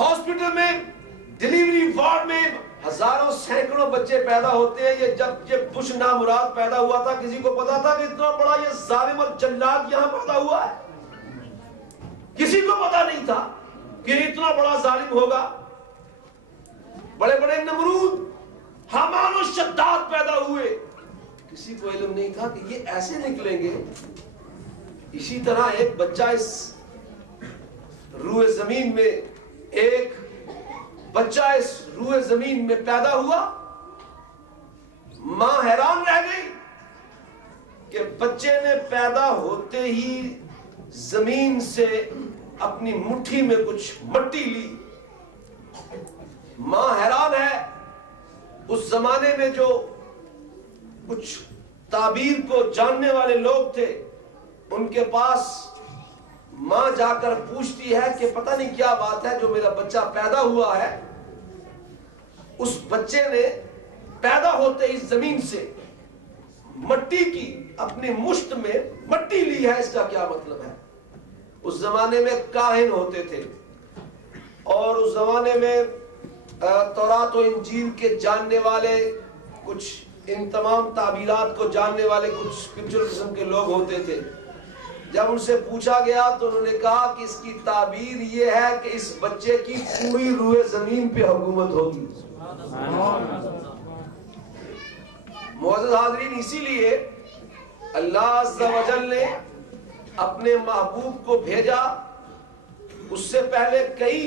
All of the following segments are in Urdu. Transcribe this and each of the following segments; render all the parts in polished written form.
ہاسپٹل میں ڈیلیوری وارڈ میں ہزاروں سینکڑوں بچے پیدا ہوتے ہیں. جب یہ بش نامراد پیدا ہوا تھا کسی کو پتا تھا کہ اتنا بڑا یہ ظالم اور جلاد یہاں پیدا ہوا ہے؟ کسی کو پتا نہیں تھا کہ اتنا بڑا ظالم ہوگا. بڑے بڑے نمرود حامان و شداد پیدا ہوئے. کسی کو علم نہیں تھا کہ یہ ایسے نکلیں گے. اسی طرح ایک بچہ اس روئے زمین میں ایک بچہ اس روئے زمین میں پیدا ہوا. ماں حیران رہ گئی کہ بچے نے پیدا ہوتے ہی زمین سے اپنی مٹھی میں کچھ مٹی لی. ماں حیران ہے. اس زمانے میں جو کچھ تعبیر کو جاننے والے لوگ تھے ان کے پاس ماں جا کر پوچھتی ہے کہ پتہ نہیں کیا بات ہے جو میرا بچہ پیدا ہوا ہے. اس بچے نے پیدا ہوتے ہی زمین سے مٹی کی اپنی مشت میں مٹی لی ہے. اس کا کیا مطلب ہے؟ اس زمانے میں کاہن ہوتے تھے اور اس زمانے میں تورات و انجیل کے جاننے والے کچھ ان تمام تعبیرات کو جاننے والے کچھ اسپرچل قسم کے لوگ ہوتے تھے. جب ان سے پوچھا گیا تو انہوں نے کہا کہ اس کی تعبیر یہ ہے کہ اس بچے کی پوری روئے زمین پہ حکومت ہوگی. معزز حاضرین، اسی لیے اللہ عز و جل نے اپنے محبوب کو بھیجا. اس سے پہلے کئی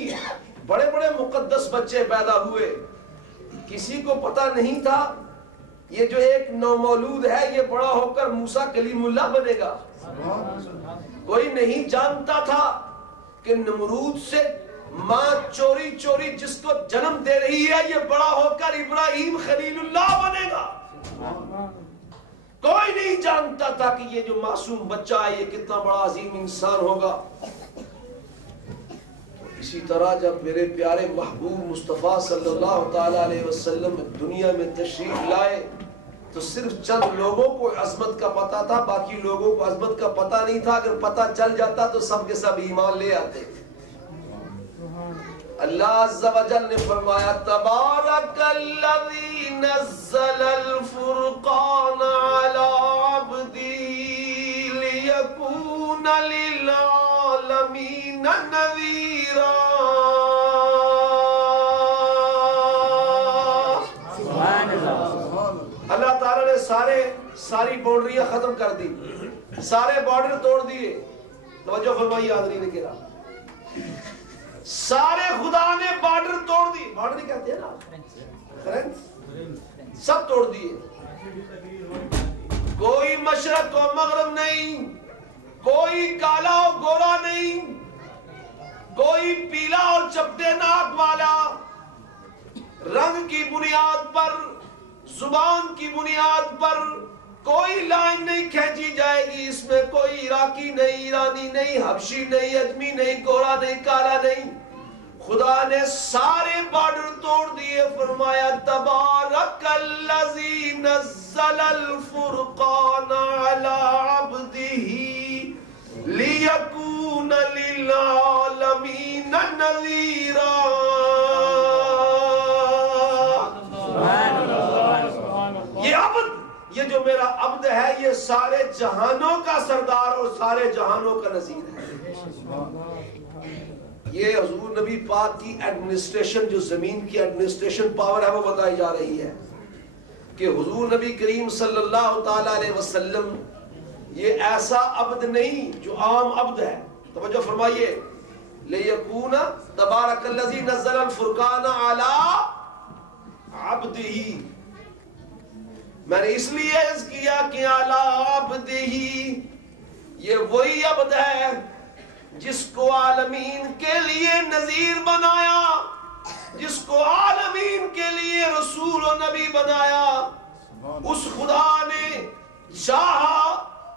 بڑے بڑے مقدس بچے پیدا ہوئے. کسی کو پتا نہیں تھا یہ جو ایک نومولود ہے یہ بڑا ہو کر موسیٰ کلیم اللہ بنے گا. کوئی نہیں جانتا تھا کہ نمرود سے ماں چوری چوری جس کو جنم دے رہی ہے یہ بڑا ہو کر ابراہیم خلیل اللہ بنے گا. کوئی نہیں جانتا تھا کہ یہ جو معصوم بچہ ہے یہ کتنا بڑا عظیم انسان ہوگا. اسی طرح جب میرے پیارے محبوب مصطفیٰ صلی اللہ تعالی علیہ وسلم دنیا میں تشریف لائے تو صرف چند لوگوں کو عظمت کا پتا تھا، باقی لوگوں کو عظمت کا پتا نہیں تھا. اگر پتا چل جاتا تو سب کے سب ایمان لے آتے. اللہ عز و جل نے فرمایا تبارک الذی نزل الفرقان علی عبدی لیکون للعالمین نذیرا. اللہ تعالیٰ نے ساری باؤنڈریاں ختم کر دی، سارے بارڈر توڑ دیے. توجہ فرمائیے حاضرین کرام، سارے خدا نے بارڈر توڑ دی. بارڈر کہتے ہیں نا، سب توڑ دیے. کوئی مشرق و مغرب نہیں، کوئی کالا و گورا نہیں، کوئی پیلا اور چپٹے ناک والا. رنگ کی بنیاد پر، زبان کی بنیاد پر کوئی لائن نہیں کھینچی جائے گی. اس میں کوئی عراقی نہیں، ایرانی نہیں، حبشی نہیں، اجمی نہیں، گورا نہیں، کالا نہیں. خدا نے سارے بارڈر توڑ دیے. فرمایا تبارک الذی نزل الفرقان علی عبدہ لیکون للعالمین نذیرا. یہ عبد، یہ جو میرا عبد ہے یہ سارے جہانوں کا سردار اور سارے جہانوں کا نذیر ہے. یہ حضور نبی پاک کی ایڈمنسٹریشن، جو زمین کی ایڈمنسٹریشن پاور ہے وہ بتائی جا رہی ہے کہ حضور نبی کریم صلی اللہ تعالی علیہ وسلم یہ ایسا عبد نہیں جو عام عبد ہے. توجہ فرمائیے، لیکون تبارک الذی نزل الفرقان علی عبدہ. میں نے اس لیے عرض کیا کہ علی عبدہ، یہ وہی عبد ہے جس کو عالمین کے لیے نذیر بنایا، جس کو عالمین کے لیے رسول و نبی بنایا. اس خدا نے چاہا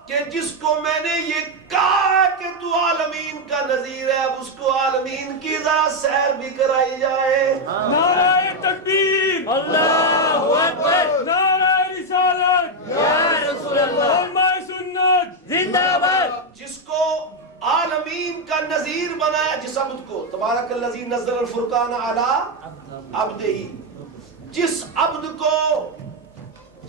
کہ جس کو میں نے یہ کہا ہے کہ تو عالمین کا نذیر ہے، اب اس کو عالمین کی ذرا سیر بھی کرائی جائے. نعرہ تکبیر، اللہ اکبر، نعرہ رسالت یا رسول اللہ، علماء سنت زندہ باد. جس کو عالمین کا نذیر بنایا جس عبد کو، تبارک الذی نزل الفرقان علی عبدہ، جس عبد کو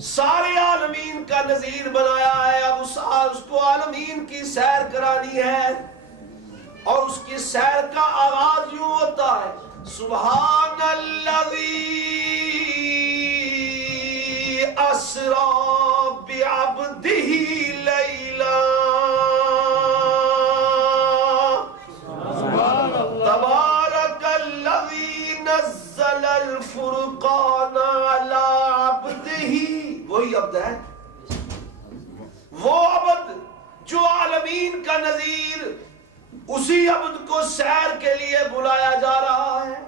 سارے عالمین کا نذیر بنایا ہے، اب اس کو عالمین کی سیر کرانی ہے، اور اس کی سیر کا آغاز یوں ہوتا ہے، سبحان الذی اسری بعبدہ لیلا، تبارک الذی نزل الفرقان علی عبدہ، وہی عبد ہے، وہ عبد جو عالمین کا نذیر، اسی عبد کو سیر کے لیے بلایا جا رہا ہے،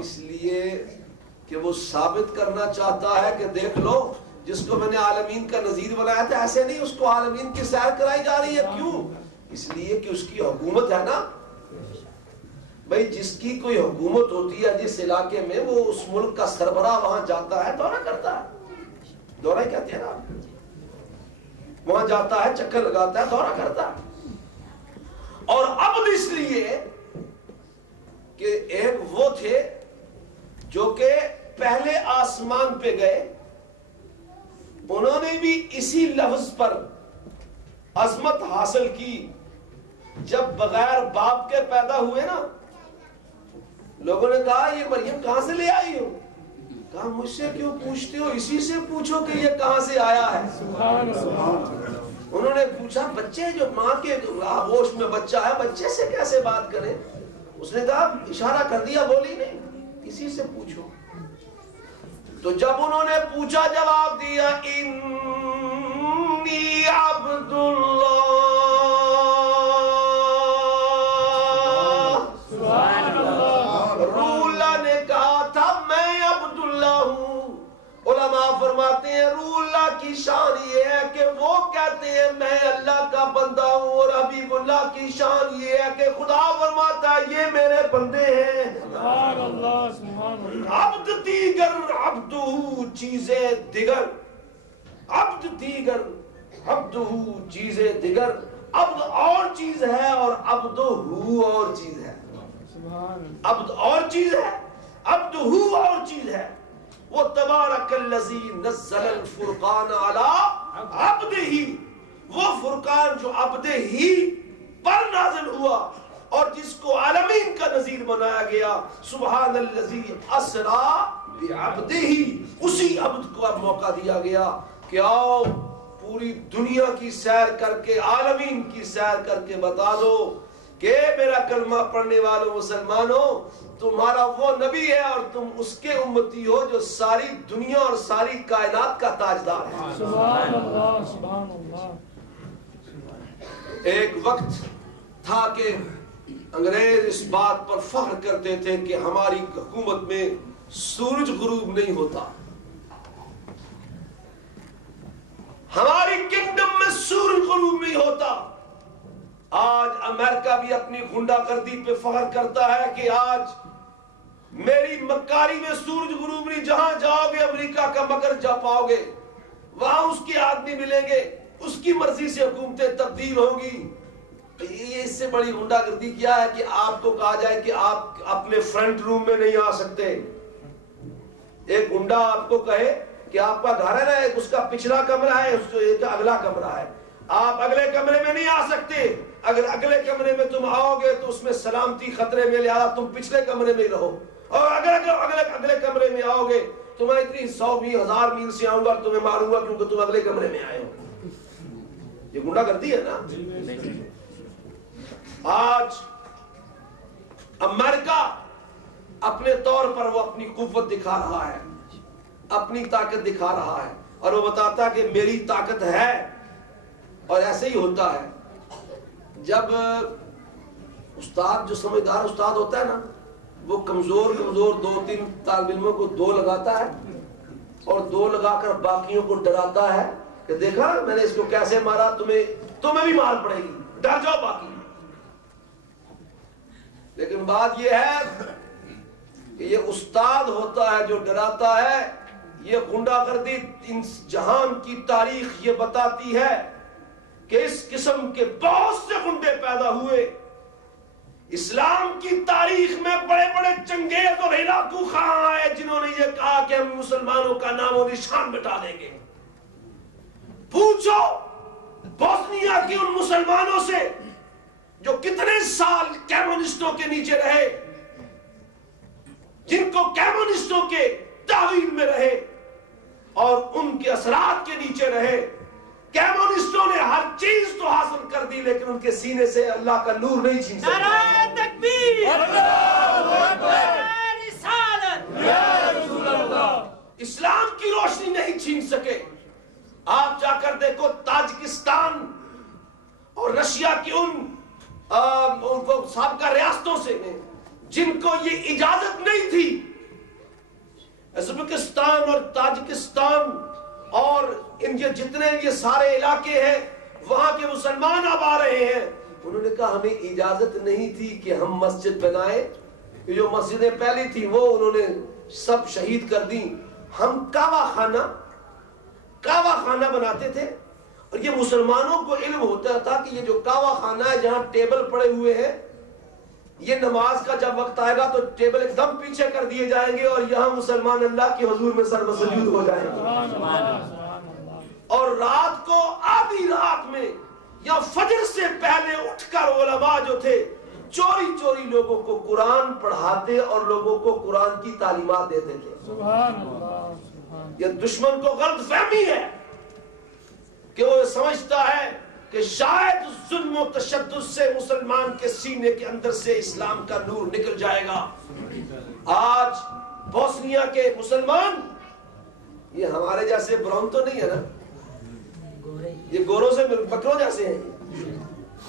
اس لیے کہ وہ ثابت کرنا چاہتا ہے کہ دیکھ لو جس کو میں نے عالمین کا نذیر بنایا تھا ایسے نہیں اس کو عالمین کی سیر کرائی جا رہی ہے، کیوں؟ اس لیے کہ اس کی حکومت ہے نا بھئی، جس کی کوئی حکومت ہوتی ہے جس علاقے میں، وہ اس ملک کا سربراہ وہاں جاتا ہے، دورہ کرتا ہے، دورہ ہی کہتے ہیں نا، وہاں جاتا ہے، چکر لگاتا ہے، دورہ کرتا ہے۔ اور عبد اس لیے کہ ایک وہ تھے جو کہ پہلے آسمان پہ گئے، انہوں نے بھی اسی لفظ پر عظمت حاصل کی، جب بغیر باپ کے پیدا ہوئے نا، لوگوں نے کہا یہ مریم کہاں سے لے آئی ہو؟ کہا مجھ سے کیوں پوچھتے ہو، اسی سے پوچھو کہ یہ کہاں سے آیا ہے۔ انہوں نے پوچھا بچے جو ماں کے آغوش میں بچہ ہے، بچے سے کیسے بات کریں؟ اس نے کہا اشارہ کر دیا، بولی نہیں، اسی سے پوچھو۔ تو جب انہوں نے پوچھا، جواب دیا، انی عبد اللہ، روح اللہ نے کہا تھا میں عبد اللہ ہوں۔ علماء فرماتے ہیں روح اللہ کی شان یہ ہے کہ وہ کہتے ہیں میں اللہ کا بندہ ہوں، اور حبیب اللہ کی شان یہ ہے کہ خدا فرماتا ہے یہ میرے بندے ہیں۔ سبحان اللہ، سبحان اللہ۔ عبد دیگر عبدہ چیزیں دیگر، عبد دیگر عبدہ چیزیں دیگر، عبد اور چیز ہے اور عبدہ اور چیز ہے، عبد اور چیز ہے، عبدہ اور چیز ہے۔ وہ تبارک الذی نزل الفرقان علی عبدہ، وہ فرقان جو عبدہ ہی پر نازل ہوا اور جس کو عالمین کا نذیر بنایا گیا، سبحان الذی اسری بعبدہ، اسی عبد کو اب موقع دیا گیا کہ آؤ پوری دنیا کی سیر کر کے، عالمین کی سیر کر کے بتا دو کہ میرا کلمہ پڑھنے والوں مسلمانوں، تمہارا وہ نبی ہے اور تم اس کے امتی ہو جو ساری دنیا اور ساری کائنات کا تاجدار ہے۔ سبحان اللہ، سبحان اللہ۔ ایک وقت تھا کہ انگریز اس بات پر فخر کرتے تھے کہ ہماری حکومت میں سورج غروب نہیں ہوتا، ہماری کنگڈم میں سورج غروب نہیں ہوتا۔ آج امریکہ بھی اپنی غنڈہ گردی پہ فخر کرتا ہے کہ آج میری مکاری میں سورج غروب نہیں، جہاں جاؤ گے امریکہ کا مگر جا پاؤ گے، وہاں اس کے آدمی ملیں گے، اس کی مرضی سے حکومتیں تبدیل ہوں گی۔ یہ اس سے بڑی غنڈہ گردی کیا ہے کہ آپ کو کہا جائے کہ آپ اپنے فرنٹ روم میں نہیں آ سکتے۔ ایک غنڈہ آپ کو کہے کہ آپ کا گھر ہے نا، اس کا پچھلا کمرہ ہے، اس کا اگلا کمرہ ہے، آپ اگلے کمرے میں نہیں آ سکتے۔ اگر اگلے کمرے میں تم آؤ گے تو اس میں سلامتی خطرے میں، لہذا تم پچھلے کمرے میں ہی رہو، اور اگر اگلے کمرے میں آؤ گے تو میں اتنی 100,000 میل سے آؤں گا اور تمہیں ماروں گا کیونکہ تم اگلے کمرے میں آئے ہو۔ یہ غنڈہ گردی ہے نا۔ آج امریکہ اپنے طور پر وہ اپنی قوت دکھا رہا ہے، اپنی طاقت دکھا رہا ہے، اور وہ بتاتا کہ میری طاقت ہے، اور ایسے ہی ہوتا ہے۔ جب استاد جو سمجھدار استاد ہوتا ہے نا، وہ کمزور 2-3 طالب علموں کو 2 لگاتا ہے اور 2 لگا کر باقیوں کو ڈراتا ہے کہ دیکھا میں نے اس کو کیسے مارا، تمہیں بھی مار پڑے گی، ڈر جاؤ باقی۔ لیکن بات یہ ہے کہ یہ استاد ہوتا ہے جو ڈراتا ہے۔ یہ غنڈہ گردی جہان کی تاریخ یہ بتاتی ہے کہ اس قسم کے بہت سے گنڈے پیدا ہوئے. اسلام کی تاریخ میں بڑے بڑے چنگیز اور ہلاکو خواہاں آئے جنہوں نے یہ کہا کہ ہم مسلمانوں کا نام و نشان مٹا دیں گے. پوچھو بوسنیا کی ان مسلمانوں سے جو کتنے سال کمیونسٹوں کے نیچے رہے, جن کو کمیونسٹوں کے تعویل میں رہے اور ان کے اثرات کے نیچے رہے. کمیونسٹوں نے ہر چیز تو حاصل کر دی لیکن ان کے سینے سے اللہ کا نور نہیں چھین سکے. نعرہ تکبیر، اللہ اکبر، رسالت، یا رسول اللہ. اسلام کی روشنی نہیں چھین سکے. آپ جا کر دیکھو تاجکستان اور رشیا کی ان سابقہ ریاستوں سے جن کو یہ اجازت نہیں تھی, ازبکستان اور تاجکستان اور ان کے جتنے یہ سارے علاقے ہیں وہاں کے مسلمان اب آ رہے ہیں, انہوں نے کہا ہمیں اجازت نہیں تھی کہ ہم مسجد بنائیں. جو مسجدیں پہلی تھی وہ انہوں نے سب شہید کر دی. ہم کعوہ خانہ بناتے تھے اور یہ مسلمانوں کو علم ہوتا تھا کہ یہ جو کعوہ خانہ ہے جہاں ٹیبل پڑے ہوئے ہیں, یہ نماز کا جب وقت آئے گا تو ٹیبل ایک دم پیچھے کر دیے جائیں گے اور یہاں مسلمان اللہ کے حضور میں سر بسجود ہو جائیں گے. اور رات کو آدھی رات میں یا فجر سے پہلے اٹھ کر علماء جو تھے چوری چوری لوگوں کو قرآن پڑھاتے اور لوگوں کو قرآن کی تعلیمات دیتے تھے. سبحان اللہ. یہ دشمن کو غلط فہمی ہے کہ وہ سمجھتا ہے کہ شاید ظلم و تشدد سے مسلمان کے سینے کے اندر سے اسلام کا نور نکل جائے گا. آج بوسنیا کے مسلمان یہ ہمارے جیسے براؤن تو نہیں ہے نا, یہ گوروں سے بکروں جیسے ہیں,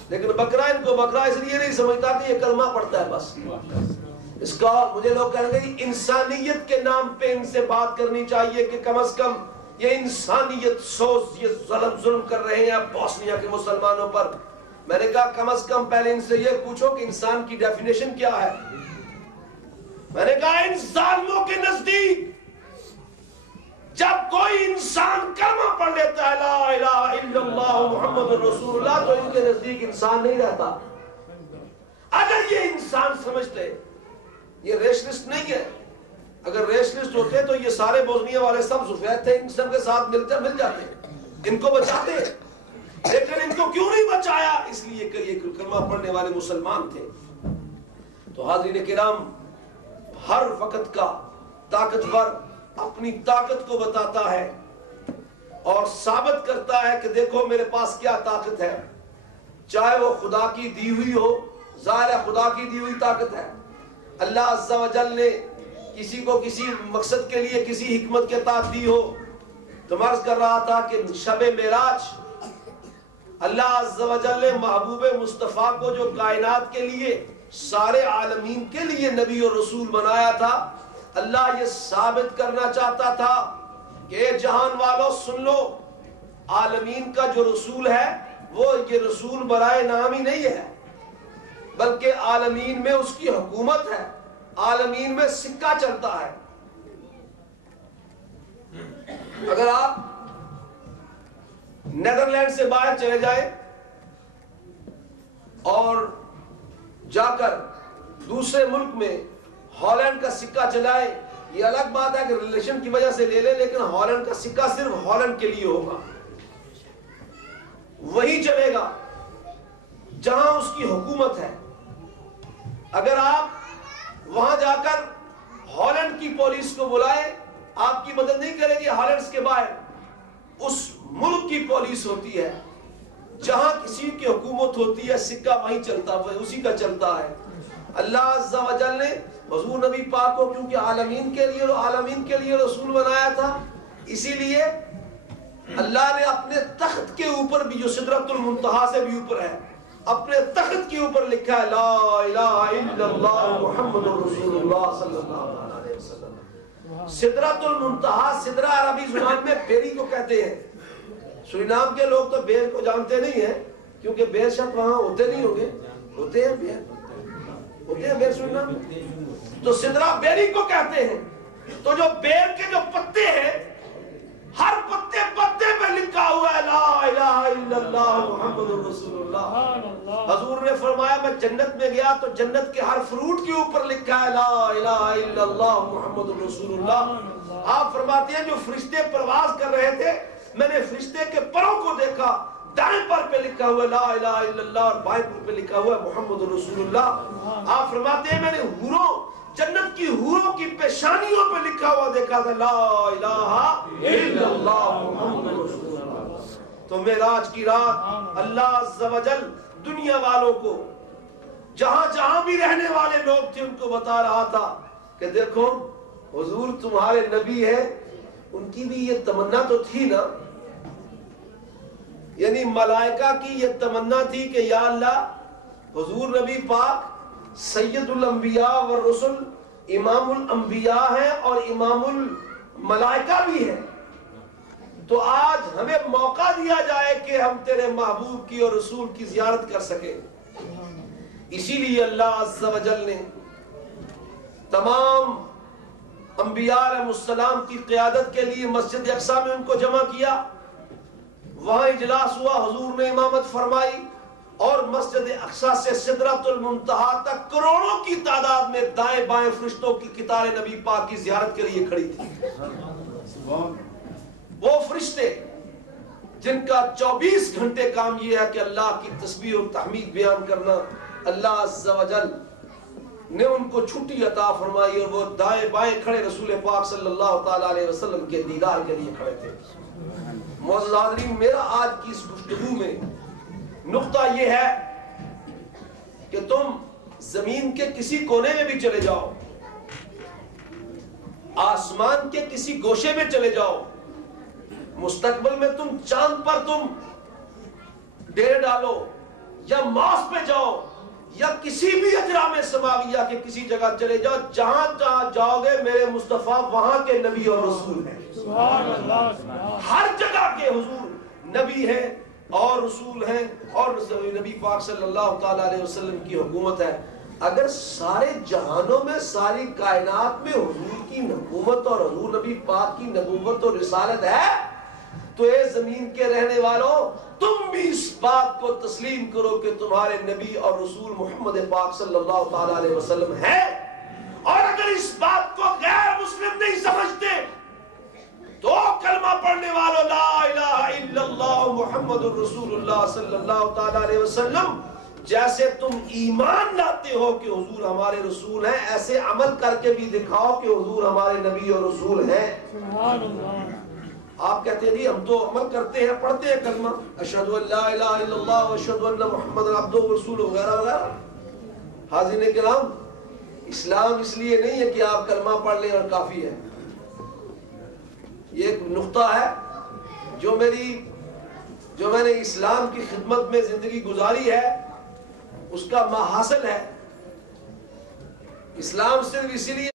لیکن بکرا ان کو بکرا اس لیے نہیں سمجھتا کہ یہ کلمہ پڑھتا ہے بس. اس کا مجھے لوگ کہیں گے انسانیت کے نام پہ ان سے بات کرنی چاہیے کہ کم از کم یہ انسانیت سوز یہ ظلم کر رہے ہیں بوسنیا کے مسلمانوں پر. میں نے کہا کم از کم پہلے ان سے یہ پوچھو کہ انسان کی ڈیفینیشن کیا ہے. میں نے کہا ان ظالموں کے نزدیک جب کوئی انسان کلمہ پڑھ لیتا ہے لا الہ الا اللہ محمد رسول اللہ تو ان کے نزدیک انسان نہیں رہتا. اگر یہ انسان سمجھتے, یہ ریشلسٹ نہیں ہے, اگر ریشلسٹ ہوتے تو یہ سارے بوسنیا والے سب سفید تھے, ان سب کے ساتھ مل جاتے, ان کو بچاتے, لیکن ان کو کیوں نہیں بچایا؟ اس لیے کہ یہ کلمہ پڑھنے والے مسلمان تھے. تو حاضرین کرام, ہر وقت کا طاقتور اپنی طاقت کو بتاتا ہے اور ثابت کرتا ہے کہ دیکھو میرے پاس کیا طاقت ہے, چاہے وہ خدا کی دی ہوئی ہو. ظاہر ہے خدا کی دی ہوئی طاقت ہے. اللہ عز و جل نے کسی کو کسی مقصد کے لیے کسی حکمت کے تحت دی ہو. تو عرض کر رہا تھا کہ شب معراج اللہ عز و جل نے محبوب مصطفیٰ کو جو کائنات کے لیے سارے عالمین کے لیے نبی اور رسول بنایا تھا, اللہ یہ ثابت کرنا چاہتا تھا کہ جہان والوں سن لو, عالمین کا جو رسول ہے وہ یہ رسول برائے نام ہی نہیں ہے بلکہ عالمین میں اس کی حکومت ہے, عالمین میں سکہ چلتا ہے. اگر آپ نیدرلینڈ سے باہر چلے جائیں اور جا کر دوسرے ملک میں ہالینڈ کا سکہ چلائے, یہ الگ بات ہے کہ ریلیشن کی وجہ سے لے لے, لیکن ہالینڈ کا سکہ صرف ہالینڈ کے لیے ہوگا, وہی چلے گا جہاں اس کی حکومت ہے. اگر آپ وہاں جا کر ہالینڈ کی پولیس کو بلائیں, آپ کی مدد نہیں کرے گی. ہالینڈ کے باہر اس ملک کی پولیس ہوتی ہے جہاں کسی کی حکومت ہوتی ہے, سکہ وہیں چلتا ہے, اسی کا چلتا ہے. اللہ عز و جل نے حضور نبی پاک کو کیونکہ عالمین کے لیے رسول بنایا تھا, اسی لیے اللہ نے اپنے تخت کے اوپر بھی جو سدرۃ المنتہا سے بھی اوپر ہے, اپنے تخت کے اوپر لکھا ہے لا الہ الا اللہ محمد رسول اللہ صلی اللہ علیہ وسلم. سدرۃ المنتہا, سدرہ عربی زبان میں بیری کو کہتے ہیں. سورینام کے لوگ تو بیر کو جانتے نہیں ہیں کیونکہ بیر شاید وہاں ہوتے نہیں ہوں گے. ہوتے ہیں بیر سورینام, تو سدرہ بیری کو کہتے ہیں. تو جو بیر کے جو پتے ہیں ہر پتے پتے پہ لکھا ہوا ہے لا الہ الا اللہ محمد رسول اللہ. حضور نے فرمایا میں جنت میں گیا تو جنت کے ہر فروٹ کے اوپر لکھا ہے لا الہ الا اللہ محمد رسول اللہ. آپ فرماتے ہیں جو فرشتے پرواز کر رہے تھے میں نے فرشتے کے پروں کو دیکھا, دائیں پر پہ لکھا ہوا لا الہ الا اللہ اور بائیں پر پہ لکھا ہوا محمد رسول اللہ. آپ فرماتے ہیں میں نے حوروں جنت کی حوروں کی پیشانیوں پہ لکھا ہوا دیکھا تھا لا الہ الا اللہ محمد رسول اللہ. تو معراج کی رات اللہ عز و جل دنیا والوں کو جہاں جہاں بھی رہنے والے لوگ تھے ان کو بتا رہا تھا کہ دیکھو حضور تمہارے نبی ہے. ان کی بھی یہ تمنا تو تھی نا, یعنی ملائکہ کی یہ تمنا تھی کہ یا اللہ حضور نبی پاک سید الانبیاء والرسل امام الانبیاء ہیں اور امام الملائکہ بھی ہیں, تو آج ہمیں موقع دیا جائے کہ ہم تیرے محبوب کی اور رسول کی زیارت کر سکیں. اسی لیے اللہ عز و جل نے تمام انبیاء علیہ السلام کی قیادت کے لیے مسجد اقصی میں ان کو جمع کیا. وہاں اجلاس ہوا, حضور نے امامت فرمائی اور مسجد اقصی سے سدرۃ المنتہا تک کروڑوں کی تعداد میں دائیں بائیں فرشتوں کی قطار نبی پاک کی زیارت کے لیے کھڑی تھی. وہ فرشتے جن کا 24 گھنٹے کام یہ ہے کہ اللہ کی تسبیح اور تحمید بیان کرنا, اللہ عز و جل نے ان کو چھٹی عطا فرمائی اور وہ دائیں بائیں کھڑے رسول پاک صلی اللہ تعالی علیہ وسلم کے دیدار کے لیے کھڑے تھے. معزز حاضرین, میرا آج کی اس گفتگو میں نقطہ یہ ہے کہ تم زمین کے کسی کونے میں بھی چلے جاؤ, آسمان کے کسی گوشے میں چلے جاؤ, مستقبل میں تم چاند پر تم ڈیرے ڈالو یا مارس پہ جاؤ یا کسی بھی اجرام سماویہ کے کسی جگہ چلے جاؤ, جہاں جہاں جاؤ گے میرے مصطفیٰ وہاں کے نبی اور رسول ہیں. سبحان اللہ. ہر جگہ کے حضور نبی ہیں اور رسول ہیں اور نبی پاک صلی اللہ تعالی علیہ وسلم کی حکومت ہے. اگر سارے جہانوں میں ساری کائنات میں حضور کی حکومت اور حضور نبی پاک کی نبوت اور رسالت ہے تو اے زمین کے رہنے والوں تم بھی اس بات کو تسلیم کرو کہ تمہارے نبی اور رسول محمد پاک صلی اللہ تعالی علیہ وسلم ہے. اور اگر اس بات کو غیر مسلم نہیں سمجھتے تو کلمہ پڑھنے والوں لا الہ الا اللہ محمد الرسول اللہ صلی اللہ تعالی علیہ وسلم, جیسے تم ایمان لاتے ہو کہ حضور ہمارے رسول ہیں ایسے عمل کر کے بھی دکھاؤ کہ حضور ہمارے نبی اور رسول ہیں. سبحان اللہ. آپ کہتے ہیں جی ہم تو عمل کرتے ہیں, پڑھتے ہیں کلمہ اشہد ان لا الہ الا اللہ واشہد ان محمد عبدہ ورسولہ وغیرہ وغیرہ. حاضرین کرام, اسلام اس لیے نہیں ہے کہ آپ کلمہ پڑھ لیں اور کافی ہے. یہ ایک نقطہ ہے جو میں نے اسلام کی خدمت میں زندگی گزاری ہے اس کا محاصل ہے. اسلام صرف اسی لیے